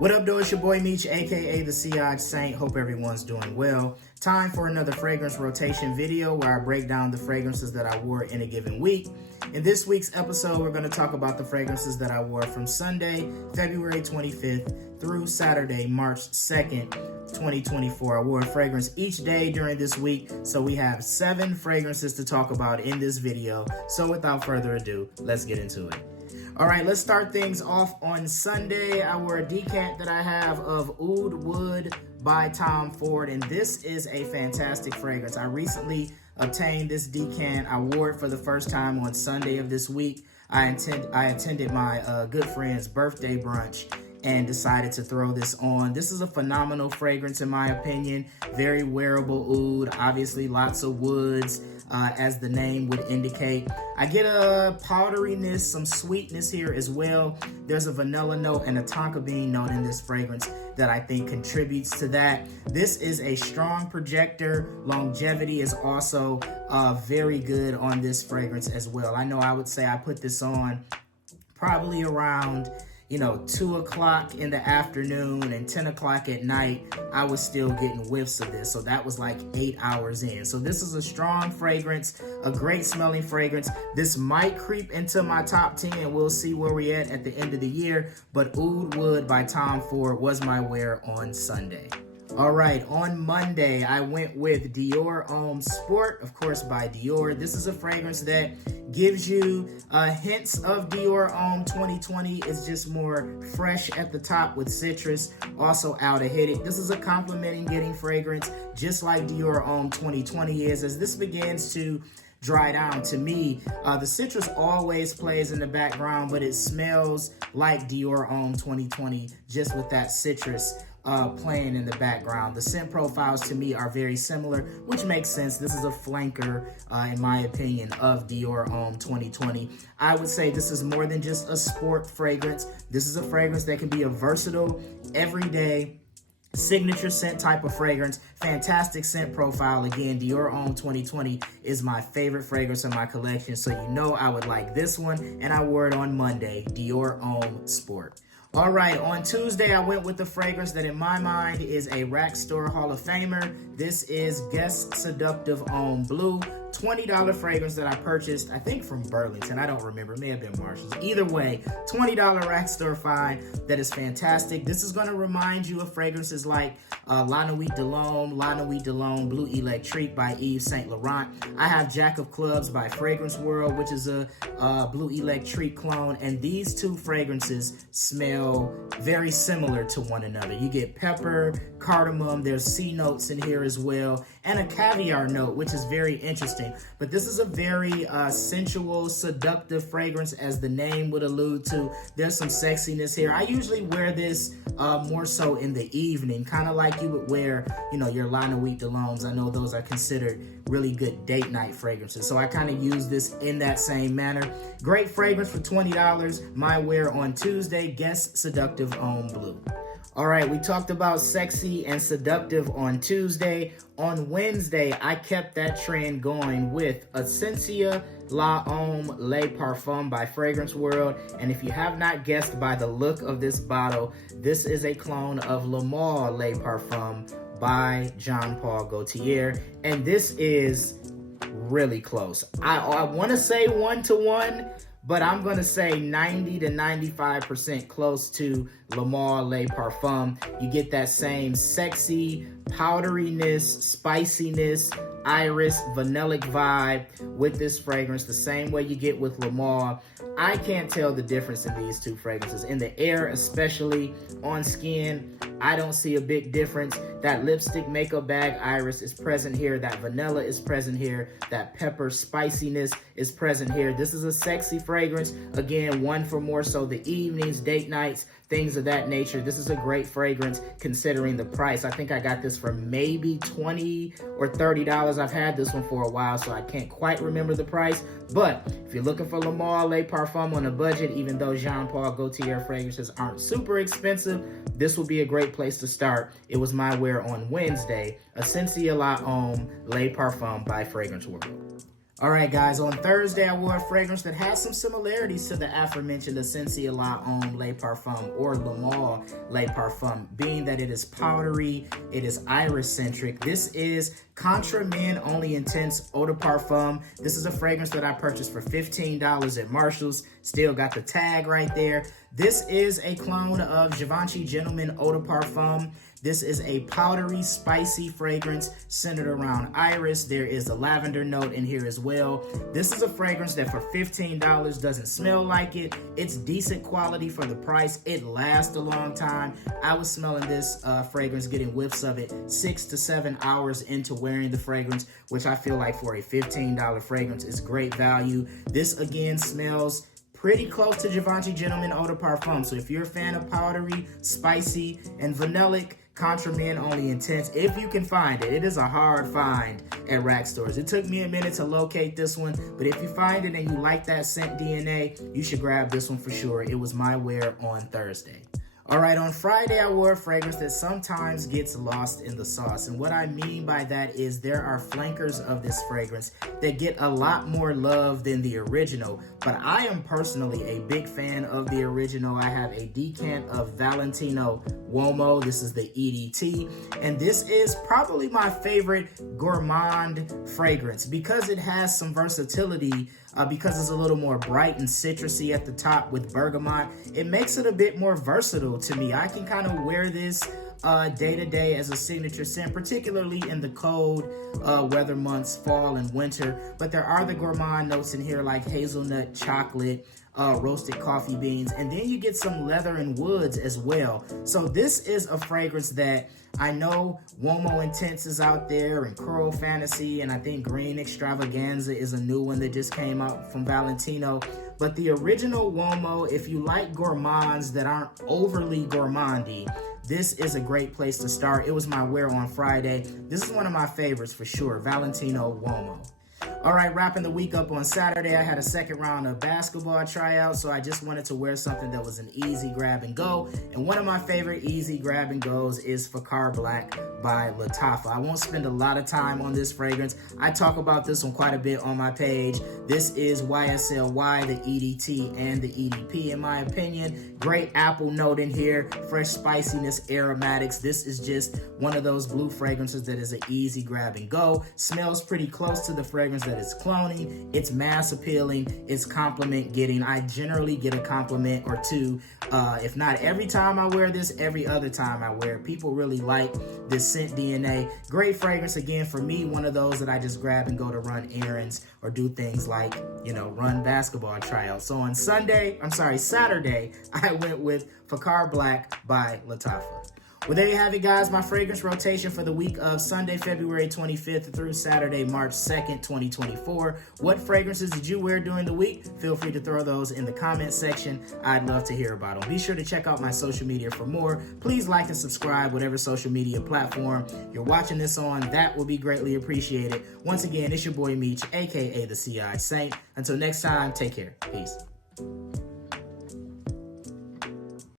What up, though? It's your boy Meech, aka the Sillage Saint. Hope everyone's doing well. Time for another fragrance rotation video where I break down the fragrances that I wore in a given week. In this week's episode, we're going to talk about the fragrances that I wore from Sunday, February 25th through Saturday, March 2nd, 2024. I wore a fragrance each day during this week, so we have 7 fragrances to talk about in this video. So without further ado, let's get into it. All right, let's start things off on Sunday. I wore a decant that I have of Oud Wood by Tom Ford, and this is a fantastic fragrance. I recently obtained this decant. I wore it for the first time on Sunday of this week. I attended my good friend's birthday brunch and decided to throw this on. This is a phenomenal fragrance in my opinion. Very wearable oud, obviously lots of woods, as the name would indicate. I get a powderiness, some sweetness here as well. There's a vanilla note and a tonka bean note in this fragrance that I think contributes to that. This is a strong projector. Longevity is also very good on this fragrance as well. I know I would say I put this on probably around 2 o'clock in the afternoon and 10 o'clock at night. I was still getting whiffs of this. So that was like 8 hours in. So this is a strong fragrance, a great smelling fragrance. This might creep into my top 10. We'll see where we at the end of the year. But Oud Wood by Tom Ford was my wear on Sunday. All right, on Monday, I went with Dior Homme Sport, of course, by Dior. This is a fragrance that gives you hints of Dior Homme 2020. It's just more fresh at the top with citrus, also aldehydic. This is a complementing getting fragrance, just like Dior Homme 2020 is. As this begins to dry down, to me, the citrus always plays in the background, but it smells like Dior Homme 2020, just with that citrus playing in the background. The scent profiles to me are very similar, which makes sense. This is a flanker, in my opinion, of Dior Homme 2020. I would say this is more than just a sport fragrance. This is a fragrance that can be a versatile, everyday, signature scent type of fragrance. Fantastic scent profile. Again, Dior Homme 2020 is my favorite fragrance in my collection, so you know I would like this one, and I wore it on Monday, Dior Homme Sport. All right, on Tuesday, I went with the fragrance that in my mind is a Rack Store Hall of Famer. This is Guess Seductive Homme Blue. $20 fragrance that I purchased, I think from Burlington. I don't remember. It may have been Marshall's. Either way, $20 Rack Store find that is fantastic. This is going to remind you of fragrances like La Nuit de L'Homme, Blue Electrique by Yves Saint Laurent. I have Jack of Clubs by Fragrance World, which is a Blue Electrique clone. And these two fragrances smell very similar to one another. You get pepper, cardamom, there's sea notes in here as well, and a caviar note, which is very interesting. But this is a very sensual, seductive fragrance, as the name would allude to. There's some sexiness here. I usually wear this more so in the evening, kind of like you would wear, your La Nuit de L'Hommes. I know those are considered really good date night fragrances, so I kind of use this in that same manner. Great fragrance for $20. My wear on Tuesday, Guess Seductive Homme Blue. All right, we talked about sexy and seductive on Tuesday. On Wednesday, I kept that trend going with Essentia La Homme Le Parfum by Fragrance World. And if you have not guessed by the look of this bottle, this is a clone of Le Male Le Parfum by Jean Paul Gaultier. And this is really close. I want to say 1-to-1, but I'm going to say 90 to 95% close to Le Male Le Parfum. You get that same sexy powderiness, spiciness, iris, vanillic vibe with this fragrance, the same way you get with Le Male. I can't tell the difference in these two fragrances. In the air, especially on skin, I don't see a big difference. That lipstick makeup bag iris is present here. That vanilla is present here. That pepper spiciness is present here. This is a sexy fragrance. Again, one for more so the evenings, date nights, things of that nature. This is a great fragrance considering the price. I think I got this for maybe $20 or $30. I've had this one for a while, so I can't quite remember the price. But if you're looking for Le Male Le Parfum on a budget, even though Jean Paul Gaultier fragrances aren't super expensive, this will be a great place to start. It was my wear on Wednesday, Essentia La Homme Le Parfum by Fragrance World. All right, guys, on Thursday, I wore a fragrance that has some similarities to the aforementioned Essentia La Homme Le Parfum or Le Male Le Parfum, being that it is powdery, it is iris-centric. This is Contra Men Only Intense Eau de Parfum. This is a fragrance that I purchased for $15 at Marshall's. Still got the tag right there. This is a clone of Givenchy Gentleman Eau de Parfum. This is a powdery, spicy fragrance centered around iris. There is a lavender note in here as well. This is a fragrance that for $15 doesn't smell like it. It's decent quality for the price. It lasts a long time. I was smelling this fragrance, getting whiffs of it 6 to 7 hours into wearing the fragrance, which I feel like for a $15 fragrance is great value. This again smells pretty close to Givenchy Gentleman Eau de Parfum. So if you're a fan of powdery, spicy, and vanillic, Contra Men Only Intense, if you can find it. It is a hard find at rack stores. It took me a minute to locate this one, but if you find it and you like that scent DNA, you should grab this one for sure. It was my wear on Thursday. All right, on Friday, I wore a fragrance that sometimes gets lost in the sauce. And what I mean by that is there are flankers of this fragrance that get a lot more love than the original. But I am personally a big fan of the original. I have a decant of Valentino Uomo. This is the EDT. And this is probably my favorite gourmand fragrance because it has some versatility. Because it's a little more bright and citrusy at the top with bergamot, it makes it a bit more versatile to me. I can kind of wear this day to day as a signature scent, particularly in the cold weather months, fall and winter. But there are the gourmand notes in here like hazelnut, chocolate, roasted coffee beans, and then you get some leather and woods as well. So this is a fragrance that I know Uomo Intense is out there and Coral Fantasy, and I think Green Extravaganza is a new one that just came out from Valentino. But the original Uomo, if you like gourmands that aren't overly gourmandy, this is a great place to start. It was my wear on Friday. This is one of my favorites for sure, Valentino Uomo. All right, wrapping the week up on Saturday, I had a second round of basketball tryouts, so I just wanted to wear something that was an easy grab and go. And one of my favorite easy grab and goes is Fakar Black by Lattafa. I won't spend a lot of time on this fragrance. I talk about this one quite a bit on my page. This is YSLY, the EDT, and the EDP, in my opinion. Great apple note in here, fresh spiciness, aromatics. This is just one of those blue fragrances that is an easy grab and go. Smells pretty close to the fragrance that it's cloning. It's mass appealing. It's compliment getting. I generally get a compliment or two. If not every time I wear this, every other time I wear it. People really like this scent DNA. Great fragrance, again, for me, one of those that I just grab and go to run errands or do things like, run basketball tryouts. So on Saturday, I went with Fakar Black by Lattafa. Well, there you have it, guys. My fragrance rotation for the week of Sunday, February 25th through Saturday, March 2nd, 2024. What fragrances did you wear during the week? Feel free to throw those in the comment section. I'd love to hear about them. Be sure to check out my social media for more. Please like and subscribe, whatever social media platform you're watching this on. That will be greatly appreciated. Once again, it's your boy Meech, aka the CI Saint. Until next time, take care. Peace.